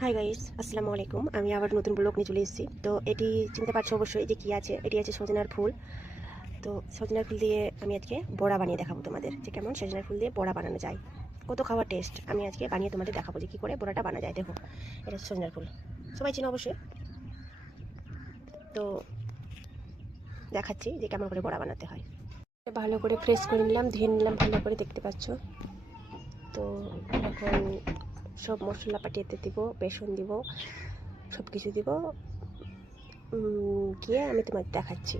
Hi guys, আসসালামু আলাইকুম। আমি আবার নতুন ব্লগ নিয়ে চলে এসেছি। তো এটি চিনতে পারছো অবশ্যই যে কী আছে। এটি আছে সজনার ফুল। তো সজনার ফুল দিয়ে আমি আজকে বড়া বানিয়ে দেখাবো তোমাদের, যে কেমন সজনার ফুল দিয়ে বড়া বানানো যায়, কত খাওয়ার টেস্ট। আমি আজকে বানিয়ে তোমাদের দেখাবো যে কী করে বড়াটা বানা যায়। দেখো, এটা সজনার ফুল, সবাই চিনো অবশ্যই। তো দেখাচ্ছি যে কেমন করে বড়া বানাতে হয়। ভালো করে ফ্রেশ করে নিলাম, ধুয়ে নিলাম ভালো করে, দেখতে পাচ্ছ। তো এখন সব মশলা পাটিয়েতে দিব, বেসন দিব, সব কিছু দিব। গিয়ে আমি তোমাকে দেখাচ্ছি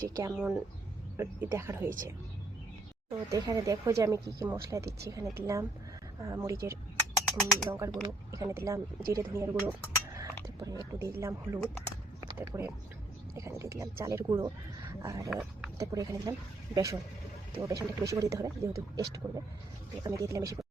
যে কেমন দেখার হয়েছে। তো এখানে দেখো যে আমি কী কী মশলা দিচ্ছি। এখানে দিলাম মরিচের লঙ্কার গুঁড়ো, এখানে দিলাম জিরে ধনিয়ার গুঁড়ো, তারপরে একটু দিয়ে দিলাম হলুদ, তারপরে এখানে দিয়ে দিলাম চালের গুঁড়ো, আর তারপরে এখানে দিলাম বেসন। তো বেসনটা একটু বেশি করে দিতে হবে যেহেতু টেস্ট করবে, তো আমি দিয়ে দিলাম বেশি করে।